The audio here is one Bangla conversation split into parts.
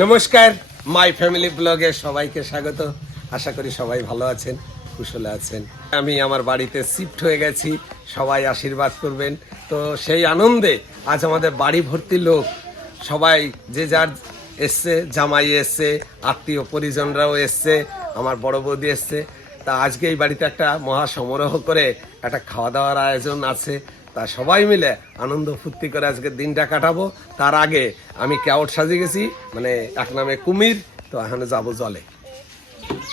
নমস্কার মাই ফ্যামিলি ব্লগে সবাইকে স্বাগত। আশা করি সবাই ভালো আছেন, কুশলে আছেন। আমি আমার বাড়িতে শিফট হয়ে গেছি, সবাই আশীর্বাদ করবেন। তো সেই আনন্দে আজ আমাদের বাড়ি ভর্তি লোক, সবাই যে যার এসছে, জামাই এসছে, আত্মীয় পরিজনরাও এসছে, আমার বড় বৌদি এসছে। তা আজকে এই বাড়িতে একটা মহা সমারোহ করে একটা খাওয়া দাওয়ার আয়োজন আছে। তা সবাই মিলে আনন্দ ফুর্তি করে আজকে দিনটা কাটাবো। তার আগে আমি ক্যাউট সাজে গেছি মানে এক নামে কুমির, তো এখানে যাব জলে।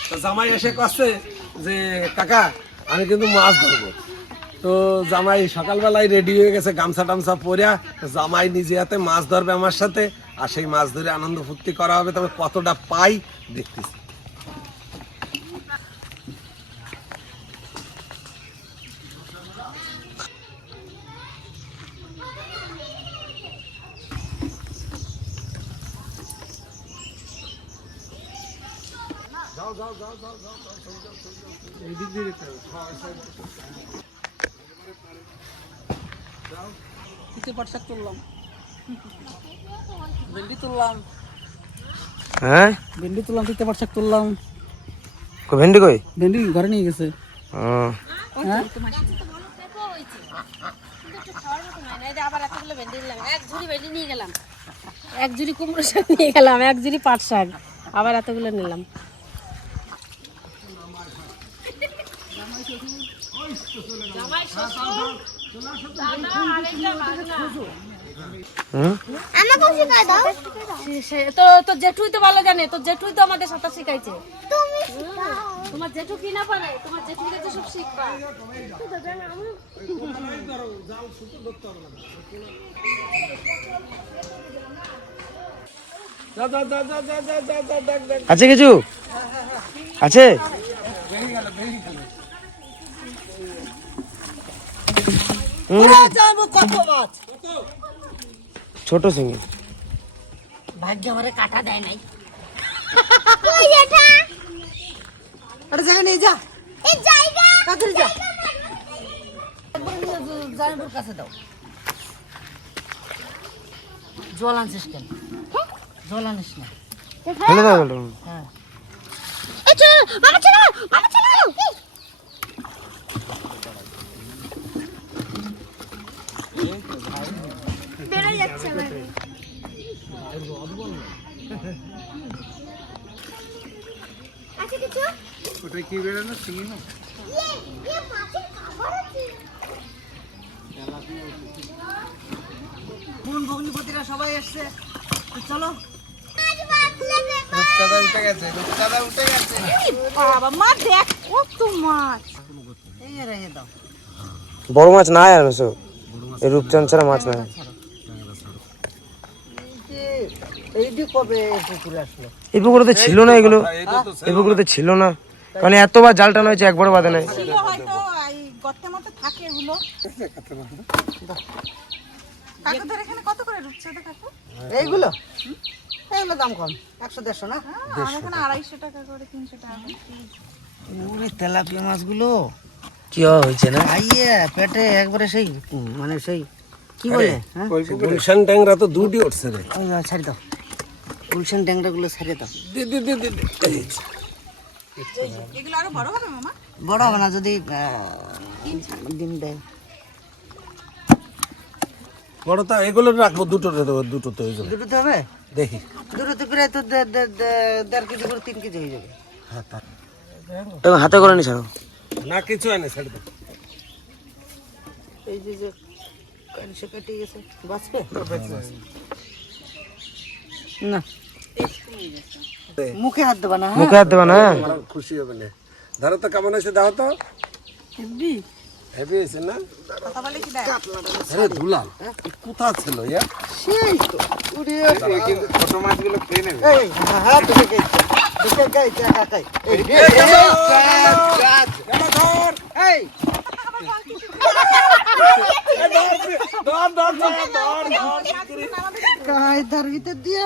তো জামাই এসে কচ্ছে যে, কাকা, আমি কিন্তু মাছ ধরবো। তো জামাই সকালবেলায় রেডি হয়ে গেছে, গামছা টামছা পরিয়া। জামাই নিজে হাতে মাছ ধরবে আমার সাথে, আর সেই মাছ ধরে আনন্দ ফুর্তি করা হবে। তবে কতটা পাই দেখতেছি। তুললাম। ভেন্ডি তুললাম। হ্যাঁ? ভেন্ডি তুললাম তিতে পাট শাক তুললাম। ভেন্ডি কই? ভেন্ডি ঘরে নিয়ে গেছে। হ্যাঁ? আবার এতগুলো ভেন্ডি নিলাম এক ঝুড়ি ভেন্ডি নিয়ে গেলাম এক ঝুড়ি কুমড়ো শাক নিয়ে গেলাম এক ঝুড়ি পাট শাক আবার এতগুলো নিলাম। তো তো জেঠুই তো ভালো জানে তো জেঠুই তো আমাদের সাঁতার শিখাইছে। তোমার জেঠু কি না পারে? তোমার জেঠুর কাছে সব শিখবা। আছে কিছু? আছে? ছোট সিঙ্গি। ভাগ্য আমারে কাটা দেয় নাই আরে জায়গা নিয়ে যা তাড়াতাড়ি যা জানবুর কাছে দাও জল আনছিস কেন জল আনিস না ফেলে দাও বলো হ্যাঁ বোন ভগ্নিপতিরা সবাই এসছে? তো চলো বাবা মা দেখ কত মাছ। এই রে এই দাও। বড় মাছ নাই আর মেসো এই রূপচাঁদ ছাড়া মাছ নাই। এই পুকুরে পুকুরতে ছিল না এগুলো। এই পুকুরতে ছিল না। কারণ এতবার জাল টানা হয়েছে একবারও বাদে নাই। ছিল এগুলো দাম কম একশো দেড়শো না? আড়াইশো টাকা করে তিনশো টাকা ওরে তেলাপিয়া মাছগুলো। কি হয়েছে না? পেটে একবারে সেই মানে সেই কি বলে হ্যাঁ? গুলশান ট্যাংরা তো দুটি উঠছে রে। ছাড়ি দাও। গুলশান ট্যাংরা গুলো ছাড়িয়ে দাও। দি, দি, দি, দি, দি। এগুলো আরও বড় হবে মামা? বড় হবে না যদি ডিম দেয়। বড় তা এগুলো রাখব দুটোতে দেবো দুটোতে হয়ে যাবে। দুটোতে হবে? দেখি। দুটোতে প্রায় তো দে- দে- দে- দেড় কেজি করে তিন কেজি হয়ে যাবে। এবং হাতে করে নি ছাড়ো। না কিছু হয় না ছেড়ে এই যে যে কানসে কেটে গেছে। বাঁচবে? না। মুখে হাত দেবা না হ্যাঁ? মুখে হাত দেবা না আমার খুশি হবে না। ধরো তো কেমন হয়েছে দেখো তো। হেভি হয়েছে না আরে দুলাল কোথা ছিল ইয়া সেই তো উড়ে কিন্তু ছোট মাছগুলো খেয়ে নেবে এই হ্যাঁ হ্যাঁ দেখে গেছে দেখে গেছে একা একাই এই এই কায়দার ভিতর দিয়ে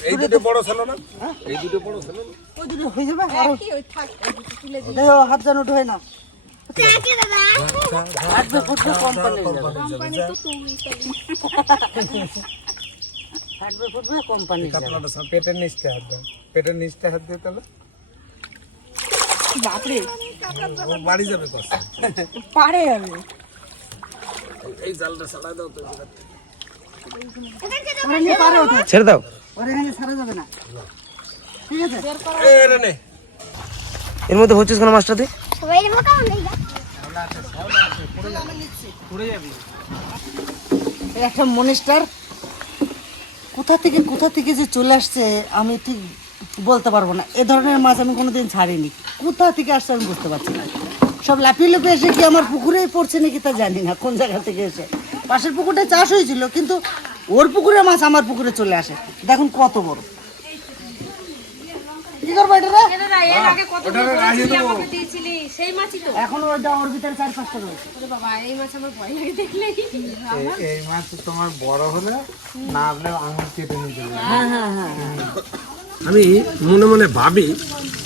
হ্যাঁ? এই দুটো বড় ছিল না? এই দুটো বড় ছিল না? ওই দুটো হয়ে যাবে আর কি ওই থাক তুলে হাত জানো ঢোয় না। হ্যাঁ, হ্যাঁ, পেটের নিচতে হাত দেয় পেটের নিচতে হাত দিয়ে তাহলে? বাপরে। যাবে এই জালটা দাও তো ছেড়ে দাও। যাবে না। ঠিক আছে? এই রে নে। এর মধ্যে হচ্ছিস কেন মাছটাতে একটা মনিস্টার কোথা থেকে কোথা থেকে যে চলে আসছে আমি ঠিক বলতে পারব না। এ ধরনের মাছ আমি কোনোদিন ছাড়িনি। কোথা থেকে আসছে আমি বুঝতে পারছি না। সব লাফিয়ে লাফিয়ে এসে কি আমার পুকুরেই পড়ছে নাকি তা জানি না কোন জায়গা থেকে এসে। পাশের পুকুরটা চাষ হয়েছিল কিন্তু ওর পুকুরে মাছ আমার পুকুরে চলে আসে। দেখুন কত বড়। কি করব এটা রে? কেন না, এর আগে কত বড় ছিলি, আমাকে দিয়েছিলি, সেই মাছই তো। এখন ওইটা ওর ভিতরে চার পাঁচটা রয়েছে। এই মাছ আমার ভয় লাগে দেখলেই। এই মাছ তোমার বড় হলে না হলে আঙুল কেটে নিতে হ্যাঁ হ্যাঁ হ্যাঁ। আমি মনে মনে ভাবি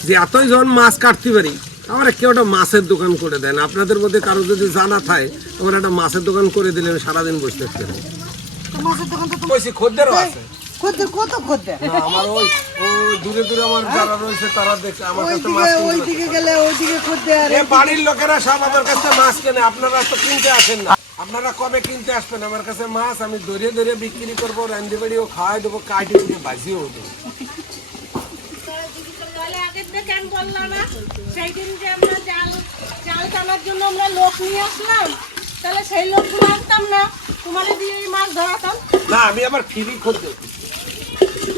যে এতই যখন মাছ কাটতে পারি আমার কেউ একটা মাছের দোকান করে দেন। আপনাদের মধ্যে কারও যদি জানা থাকে আমার একটা মাছের দোকান করে দিলে আমি সারাদিন বসে থাকতে পারি তো মাছের দোকান তো খদ্দেরও আছে। খদ্দের কত খদ্দের? না, আমার ওই দূরে দূরে আমার যারা রয়েছে তারা দেখে আমার কাছে মাছ ওইদিকে গেলে ওইদিকে খদ্দের এ বাড়ির লোকেরা সব আমার কাছে মাছ কেনে আপনারা তো কিনতে আসেন না। আপনারা কবে কিনতে আসবেন? আমার কাছে মাছ আমি ধরে ধরে বিক্রি করব রান্দি বাড়িও খাওয়াই দেবো কাটি দিয়ে বাজিও দেবো তাহলে আগের দিন কেন বললা না? সেই দিন যে আমরা জাল জাল টানার জন্য আমরা লোক নিয়ে আসলাম তাহলে সেই লোকগুলো আনতাম না। তোমাদের দিয়ে এই মাছ ধরাতাম। না আমি আবার ফ্রি খদ্দের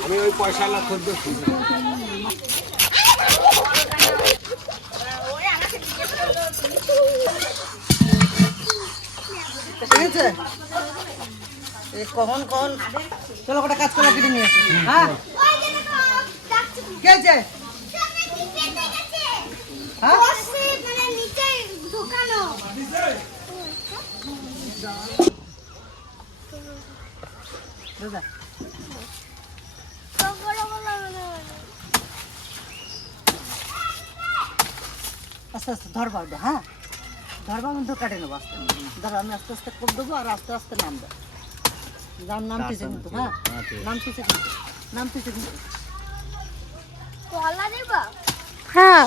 আমি ওই পয়সা না। ঠিক আছে এই কখন কখন? চলো কটা কাজ করে কেটে নিয়ে আসি। হ্যাঁ? কে আছে হ্যাঁ? দাদা। আস্তে আস্তে ধরবা ওটা হ্যাঁ? ধরবা মধ্যে কাটে নেব আস্তে ধরো আমি আস্তে আস্তে করে দেবো আর আস্তে আস্তে নামবে যার নামতেছে কিন্তু হ্যাঁ? নামতেছে কিন্তু নামতেছে কিন্তু। হ্যাঁ।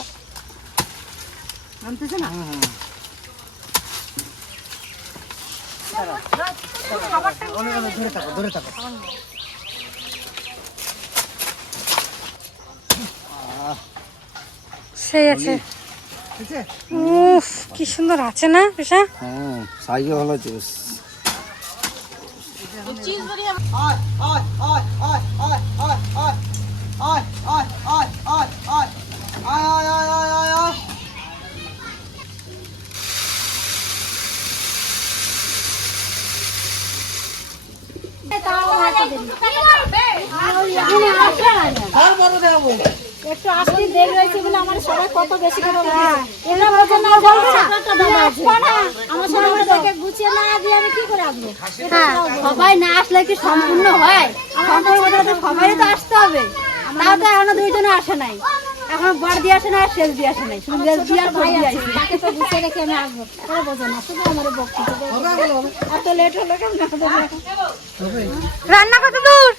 নামতেছে না? অনেক অনেক ধরে থাকো ধরে থাকো সেই আছে উফ কি সুন্দর আছে না পেশা হুম সাইজও ভালো আয় আয় আয় আয় আয় আয় আয় আয় আয় আয় আর বড় দেখাবো একটু আসতে দেরি হয়েছে বলে আমার সবাই কত বেশি করে না আমার সবাই থেকে গুছিয়ে না দিয়ে আমি কি করে আসব হ্যাঁ সবাই না আসলে কি সম্পূর্ণ হয়? সম্পূর্ণ সবাই তো আসতে হবে। তাও তো এখনও দুইজনে আসে নাই। এখন বর দিয়ে আসে না আর শেষ দিয়ে আসে নাই। শুধু শেষ দিয়ে আর বর দিয়ে আসে তাকে তো গুছিয়ে রেখে আমি আসব। তোরা বোঝো না শুধু আমার বক্তব্য এত লেট হলো কেমন রান্না কত দূর।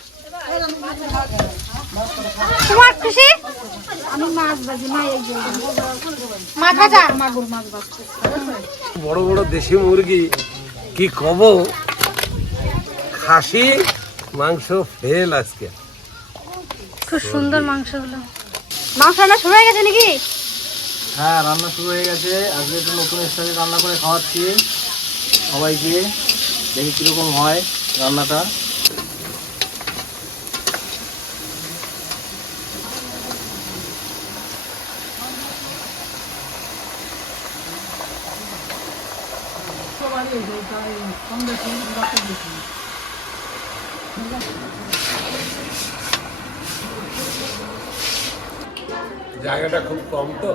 তোমার খুশি? আমি মাছ ভাজি না এই যে। মাছ ভাজা? মাগুর মাছ বড় বড় দেশি মুরগি কি কব? খাসি মাংস ফেল আজকে। খুব সুন্দর মাংসগুলো। মাংস রান্না শুরু হয়ে গেছে নাকি হ্যাঁ রান্না শুরু হয়ে গেছে আজকে একটু নতুন স্টাইলে রান্না করে খাওয়াচ্ছি সবাইকে দেখি কীরকম হয় রান্নাটা জায়গাটা খুব কম তো।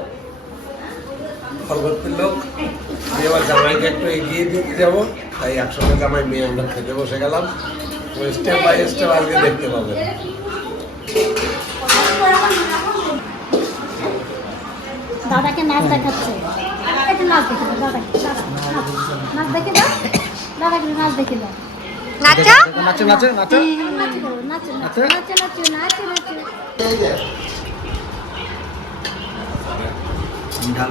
ফলবর্তীর লোক আমি আমার জামাইকে একটু এগিয়ে দিতে যাব। তাই একসঙ্গে জামাই মেয়ে আমরা খেতে বসে গেলাম। স্টেপ বাই স্টেপ আজকে দেখতে পাবেন দাদাকে নাচ দেখাচ্ছে। নাচ দেখে দাও নাচ। নাচ দেখে দাও। দাদাকে নাচ দেখে দাও। নাচা? নাচো নাচো নাচো। নাচো নাচো নাচো নাচো নাচো। নাচো? ডাল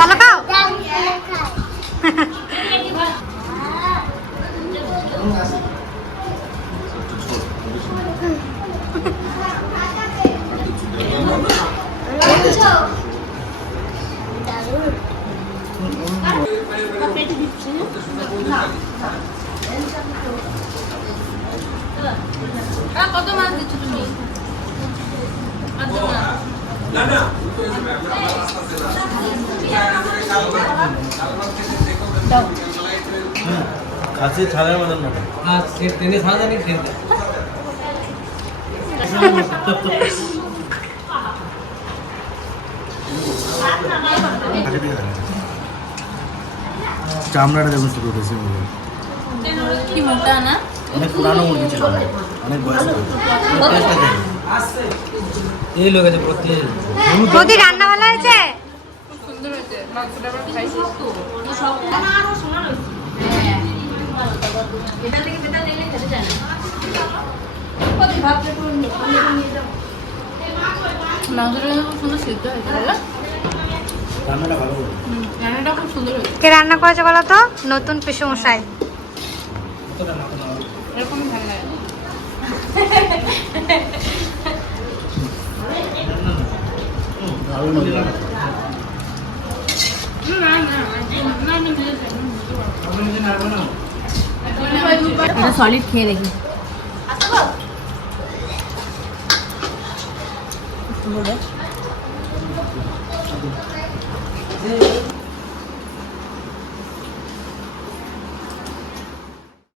ভালো খাও কত মাছ দিচ্ছ তুমি? কাছে ছাড়ার মতন না। চামড়াটা দেখুন শুরু করেছে কি মোটা না? অনেক পুরানো মুরগি ছিল অনেক বয়স তেল রান্না ভালো হয়েছে? কে রান্না করেছে বলো তো? নতুন পিসু মশাই এরকম ভালো লাগে। এটা সলিড খেয়ে দেখি।